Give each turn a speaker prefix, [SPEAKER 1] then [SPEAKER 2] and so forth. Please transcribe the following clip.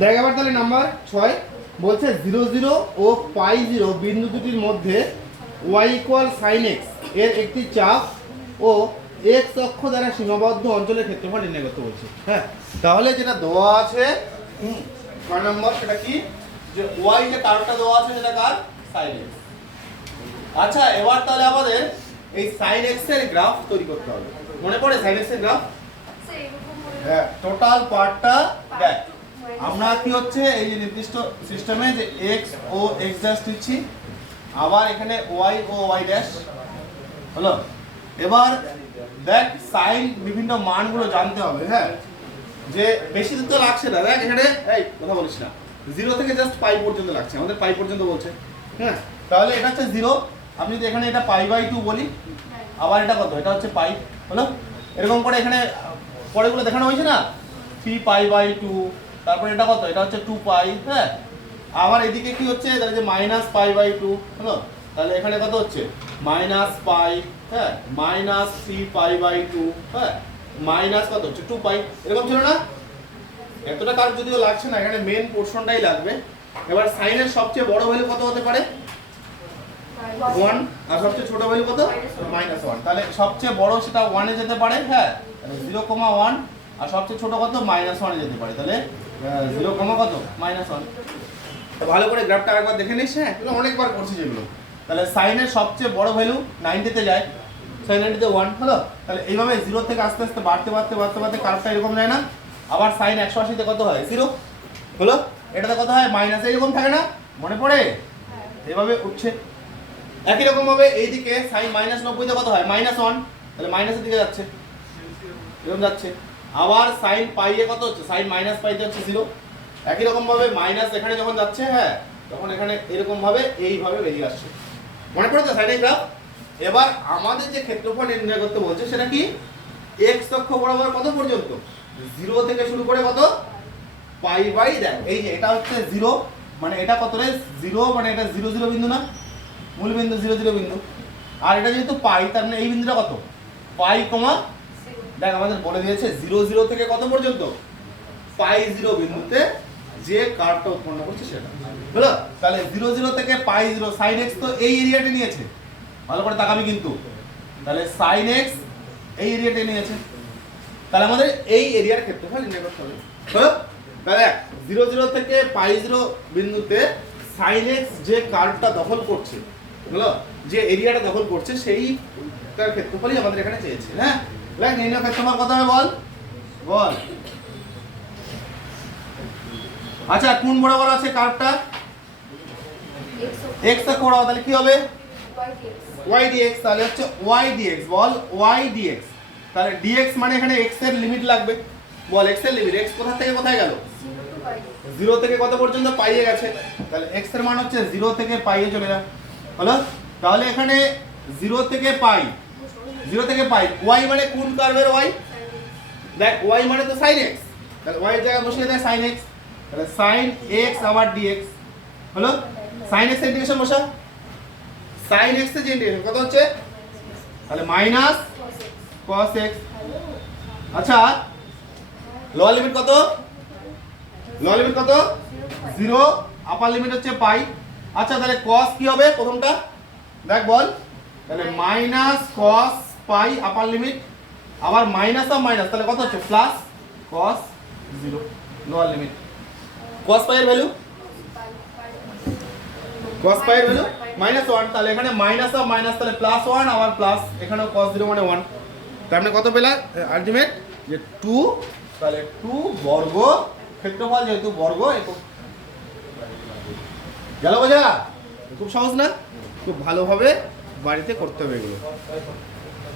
[SPEAKER 1] দেখ এবার তাহলে নাম্বার ছয় বলছে জিরো জিরো ও পাই জিরো বিন্দু দুটির মধ্যে ওয়াই ইকুয়াল সাইন এক্সের একটি চাপ ও এক্স অক্ষ দ্বারা সীমাবদ্ধ অঞ্চলের ক্ষেত্রফল নির্ণয় করতে বলছে। হ্যাঁ তাহলে যেটা দেওয়া আছে নম্বর সেটা কি? যে ওয়াই যে কারণটা দেওয়া আছে সেটা কার? সাইন এক্স আচ্ছা এবার তাহলে আমাদের এই সাইন এক্সের গ্রাফ তৈরি করতে হবে। মনে পড়ে সাইন এক্সের গ্রাফ হ্যাঁ টোটাল পার্টটা দেখ। আমরা কি হচ্ছে এই যে নির্দিষ্ট সিস্টেমে যে এক্স ও এক্স ড্যাশ দিচ্ছি। আবার এখানে ওয়াই ও ওয়াই ড্যাশ হলো? এবার দেখ সাইন বিভিন্ন মানগুলো জানতে হবে হ্যাঁ? যে বেশি দিন তো লাগছে না। দেখ এখানে, এই, কথা বলিস না। জিরো থেকে জাস্ট পাই পর্যন্ত লাগছে। আমাদের পাই পর্যন্ত বলছে হ্যাঁ? তাহলে এটা হচ্ছে জিরো আমি যদি এখানে এটা পাই বাই টু বলি, আবার এটা কত? এটা হচ্ছে পাই হলো? এরকম করে এখানে পরেগুলো দেখানো হয়েছে না? থ্রি পাই বাই টু তারপরে এটা কত? এটা হচ্ছে টু পাই হ্যাঁ? আবার এদিকে কি হচ্ছে? তাহলে যে মাইনাস পাই বাই টু হলো? তাহলে এখানে কত হচ্ছে? মাইনাস পাই হ্যাঁ? Minus three pi by two হ্যাঁ? মাইনাস কত হচ্ছে? টু পাই এরকম ছিল না? এতটা কার যদিও লাগছে না, এখানে মেন পোর্শনটাই লাগবে। এবার সাইনের সবচেয়ে বড় ভ্যালু কত হতে পারে? ওয়ান আর সবচেয়ে ছোট ভ্যালু কত? মাইনাস ওয়ান তাহলে সবচেয়ে বড় সেটা ওয়ানে যেতে পারে হ্যাঁ? জিরো কমা ওয়ান আর সবচেয়ে ছোট কত? মাইনাস ওয়ানে যেতে পারে। তাহলে জিরো কমা কত? Minus one. ভালো করে গ্রাফটা একবার দেখে নিস হ্যাঁ? এগুলো অনেকবার করছি যেগুলো। তাহলে সাইনের সবচেয়ে বড় ভ্যালু নাইনটিতে যায়। সাইন নাইনটিতে ওয়ান হলো? তাহলে এইভাবে জিরো থেকে আস্তে আস্তে বাড়তে বাড়তে বাড়তে বাড়তে কার্ভটা এরকম যায় না। আবার সাইন একশো আশিতে কত হয়? জিরো হলো? এটাতে কত হয়? মাইনাস এরকম থাকে না? মনে পড়ে? এভাবে উঠছে। একই রকম ভাবে এইদিকে সাইন মাইনাস নব্বইতে কত হয়? মাইনাস ওয়ান তাহলে মাইনাসের দিকে যাচ্ছে। এরকম যাচ্ছে। আবার সাইন পাইয়ে কত হচ্ছে? সাইন মাইনাস পাইতে হচ্ছে জিরো একই রকম ভাবে মাইনাস এখানে যখন যাচ্ছে হ্যাঁ তখন এখানে এরকম ভাবে এইভাবে বেরিয়ে আসছে। মনে পড়ে তো সাইনের গ্রাফ এবার আমাদের যে ক্ষেত্রফল নির্ণয় করতে বলছে, সেটা কি? এক্স অক্ষ বরাবর কত পর্যন্ত? জিরো থেকে শুরু করে কত? পাই বাই দেখ, এই যে এটা হচ্ছে জিরো মানে এটা কত রে? জিরো মানে এটা জিরো জিরো বিন্দু না? মূল বিন্দু জিরো জিরো বিন্দু। আর এটা যেহেতু পাই তার মানে এই বিন্দুটা কত? পাই কমা দেখ, আমাদের বলে দিয়েছে জিরো জিরো থেকে কত পর্যন্ত? পাই জিরো বিন্দুতে যে কার্ভটা উৎপন্ন করছে সেটা। বুঝলো? তাহলে জিরো জিরো থেকে পাই জিরো সাইন এক্স তো এই এরিয়াতে নিয়েছে। ভালো করে তাকাবি কিন্তু। তাহলে সাইন এক্স এই এরিয়াতে নিয়েছে। তাহলে আমাদের এই এরিয়ার ক্ষেত্রফল নির্ণয় করতে হবে। হলো তাহলে জিরো জিরো থেকে পাই জিরো বিন্দুতে সাইন এক্স যে কার্ভটা দখল করছে বুঝলো যে এরিয়াটা দখল করছে সেই তার ক্ষেত্রফলই আমাদের এখানে চেয়েছে হ্যাঁ? দেখ নির্ণয় ক্ষেত্রফল কত হবে বল। বল। আচ্ছা কোন বরাবর আছে কার্ভটা এক্স বরাবর তাহলে কি হবে? ওয়াই ডিএক্স তাহলে হচ্ছে ওয়াই ডিএক্স বল ওয়াই ডিএক্স তাহলে ডিএক্স মানে এখানে এক্সের লিমিট লাগবে। বল এক্সের লিমিট এক্স কোথা থেকে কোথায় গেল? জিরো থেকে কত পর্যন্ত পাইয়ে গেছে? তাহলে এক্সের মান হচ্ছে জিরো থেকে পাইয়ে চলে যা। হলো, তাহলে এখানে জিরো থেকে পাই জিরো থেকে পাই ওয়াই মানে কোন কার্ভের ওয়াই দেখ ওয়াই মানে তো সাইন এক্স তাহলে ওয়াই জায়গায় বসিয়ে দেয় সাইন এক্স তাহলে সাইন এক্স আবার ডিএক্স হলো? সাইন এক্স ইন্টিগ্রেশন বসা সাইন এক্সের যে ইন্টিগ্রেশন কত হচ্ছে? তাহলে মাইনাস cos x আচ্ছা লোয়ার লিমিট কত? লোয়ার লিমিট কত? জিরো আপার লিমিট হচ্ছে পাই আচ্ছা তাহলে cos কি হবে প্রথমটা? দেখ বল। তাহলে minus cos pi upper limit আবার মাইনাস অফ মাইনাস তাহলে কত হচ্ছে? Plus cos zero lower limit cos pi এর ভ্যালু cos পাই এর ভ্যালু মাইনাস ওয়ান তাহলে এখানে মাইনাস অফ মাইনাস তাহলে প্লাস ওয়ান আবার প্লাস এখানেও cos জিরো মানে ওয়ান তার মানে কত পেলা আলটিমেট যে টু তাহলে টু বর্গ ক্ষেত্রফল যেহেতু বর্গ গেল বোঝা খুব সহজ না? খুব ভালোভাবে বাড়িতে করতে হবে এগুলো।